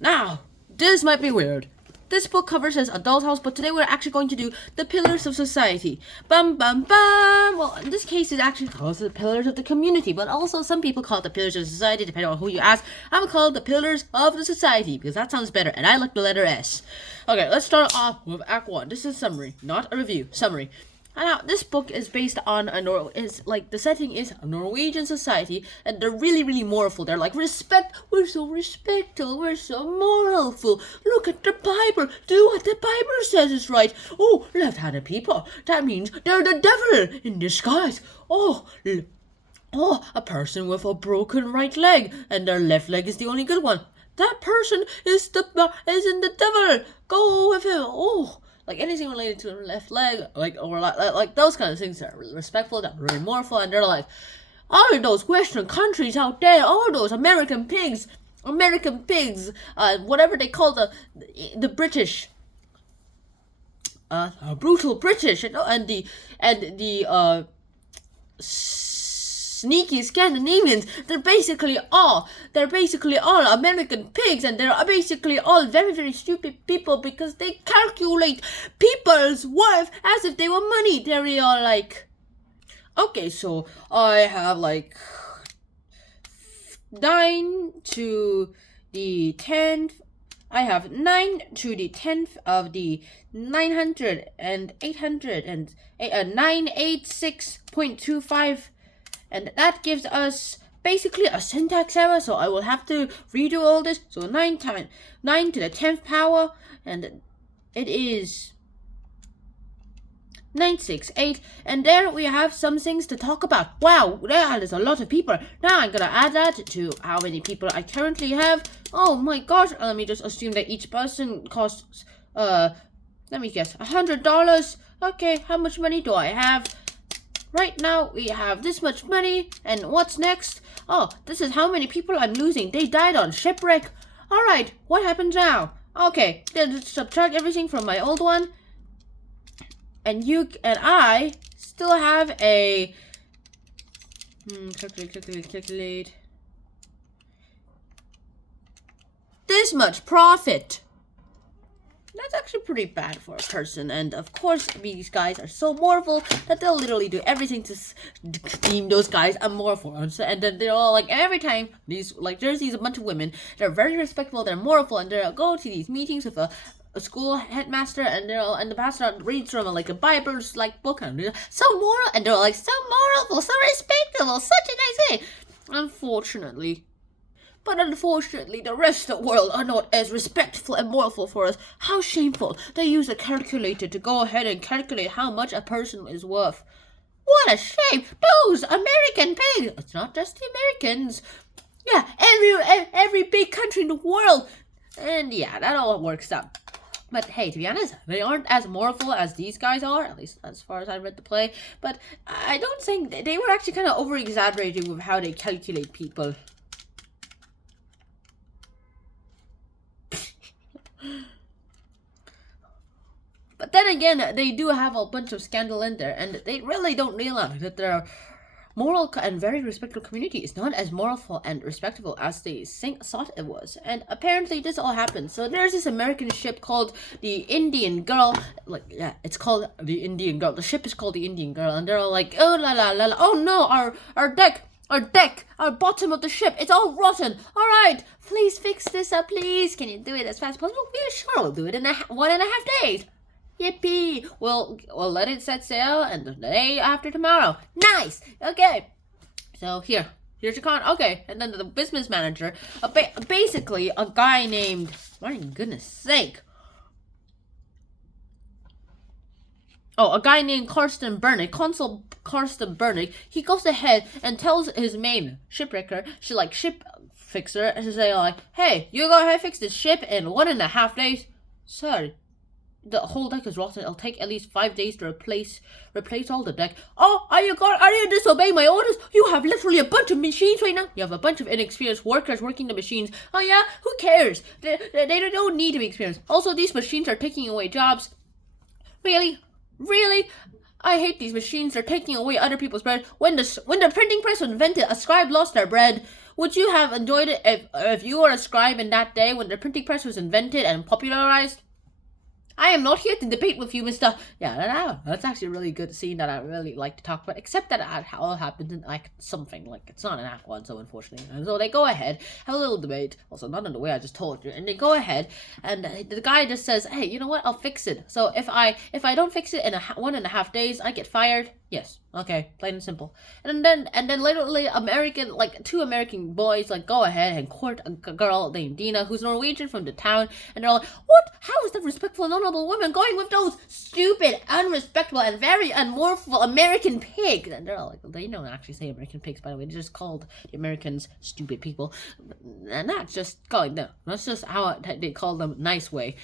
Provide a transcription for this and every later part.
Now, this might be weird. This book cover says adult house, but today we're actually going to do the pillars of society. Bum bum bum! Well, in this case, it actually calls the pillars of the community, but also some people call it the pillars of society, depending on who you ask. I would call it the pillars of the society, because that sounds better, and I like the letter S. Okay, let's start off with Act 1. This is a summary, not a review. Summary. Now, this book is based on the setting is a Norwegian society, and they're really, really moralful. They're like, we're so respectful, we're so moralful. Look at the Bible, do what the Bible says is right. Oh, left-handed people, that means they're the devil in disguise. Oh, a person with a broken right leg, and their left leg is the only good one. That person is in the devil. Go with him. Oh. Like anything related to the left leg, like those kind of things are really respectful, they're really mortal, and they're like, all those Western countries out there, all those American pigs, whatever they call the British, brutal British, and the sneaky Scandinavians, they're basically all American pigs, and they're basically all very, very stupid people because they calculate people's worth as if they were money. They're all like, okay, so I have like 9 to the 10th. I have 9 to the 10th of the 900 and 800 and 986.25. And that gives us basically a syntax error, so I will have to redo all this. So 9 to the 10th power, and it is 968. And there we have some things to talk about. Wow, that is a lot of people. Now I'm gonna add that to how many people I currently have. Oh my gosh, let me just assume that each person costs, let me guess, $100. Okay, how much money do I have? Right now, we have this much money, and what's next? Oh, this is how many people I'm losing. They died on shipwreck. Alright, what happens now? Okay, then subtract everything from my old one. And I still have a... calculate. This much profit. That's actually pretty bad for a person, and of course these guys are so mortal that they'll literally do everything to deem those guys unmortal. And then they're all like, every time there's a bunch of women, they're very respectful, they're mortal, and they'll go to these meetings with a school headmaster, and the pastor reads from like a Bible's like book, and they're so moral, and they're like so mortal, so respectable, such a nice thing. Unfortunately, the rest of the world are not as respectful and mortal for us. How shameful. They use a calculator to go ahead and calculate how much a person is worth. What a shame. Those American pigs. It's not just the Americans. Yeah, every big country in the world. And yeah, that all works out. But hey, to be honest, they aren't as mortal as these guys are, at least as far as I read the play. But I don't think they were actually kind of over-exaggerating with how they calculate people. But then again, they do have a bunch of scandal in there, and they really don't realize that their moral and very respectable community is not as moral and respectable as they thought it was. And apparently this all happened. So there's this American ship called the Indian Girl. It's called the Indian Girl. The ship is called the Indian Girl, and they're all like, oh la la la la, oh no, our bottom of the ship, it's all rotten. All right, please fix this up, please. Can you do it as fast as possible? Yeah, sure, we'll do it in 1.5 days. Yippee! We'll let it set sail, and the day after tomorrow. Nice. Okay. So here's your con. Okay, and then the business manager, basically a guy named, my goodness sake. Oh, a guy named Consul Karsten Bernick. He goes ahead and tells his main shipwrecker, ship fixer, and to say like, hey, you go ahead and fix this ship in 1.5 days. Sorry. The whole deck is rotten. It'll take at least 5 days to replace all the deck. Oh, are you disobeying my orders? You have literally a bunch of machines right now. You have a bunch of inexperienced workers working the machines. Oh yeah, who cares? They don't need to be experienced. Also, these machines are taking away jobs. Really? I hate these machines. They're taking away other people's bread. When the printing press was invented, a scribe lost their bread. Would you have enjoyed it if you were a scribe in that day when the printing press was invented and popularized? I am not here to debate with you, Mr. Yeah, that's actually a really good scene that I really like to talk about, except that it all happens in Act something. Like, it's not in Act 1, so unfortunately. And so they go ahead, have a little debate, also not in the way I just told you, and they go ahead, and the guy just says, hey, you know what, I'll fix it. So if I don't fix it in 1.5 days, I get fired. Yes, okay, plain and simple. And then literally two American boys go ahead and court a girl named Dina, who's Norwegian from the town, and they're like, what? How is the respectful and honorable woman going with those stupid, unrespectable, and very unmoral American pigs? And they're like, they don't actually say American pigs, by the way, they just called the Americans stupid people. And that's just calling them. That's just how they call them nice way.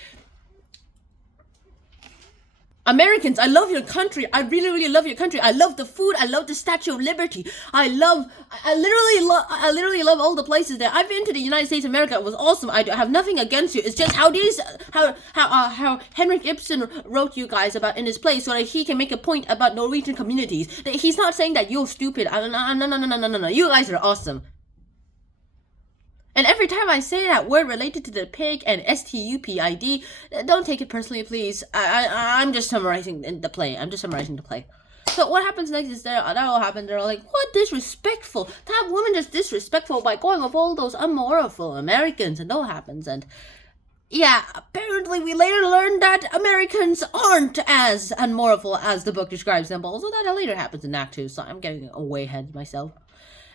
Americans, I love your country. I really, really love your country. I love the food. I love the Statue of Liberty. I literally love all the places there. I've been to the United States of America. It was awesome. I have nothing against you. It's just how HENRIK IBSEN wrote you guys about in his play so that he can make a point about Norwegian communities. He's not saying that you're stupid. No. You guys are awesome. And every time I say that word related to the pig and STUPID, don't take it personally, please. I'm just summarizing the play. So what happens next is that all happens. They're like, what disrespectful? That woman is disrespectful by going with all those unmoral Americans, and all happens. And yeah, apparently we later learned that Americans aren't as unmoral as the book describes them. Also, that later happens in Act 2. So I'm getting way ahead of myself.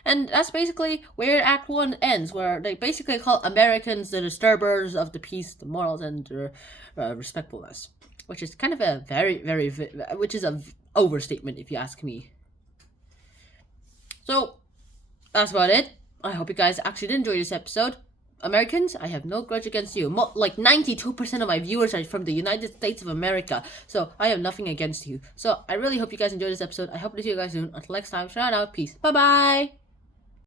And that's basically where Act 1 ends, where they basically call Americans the disturbers of the peace, the morals, and the respectfulness. Which is kind of a which is an overstatement if you ask me. So, that's about it. I hope you guys actually did enjoy this episode. Americans, I have no grudge against you. 92% of my viewers are from the United States of America. So, I have nothing against you. So, I really hope you guys enjoyed this episode. I hope to see you guys soon. Until next time, shout out. Peace. Bye-bye.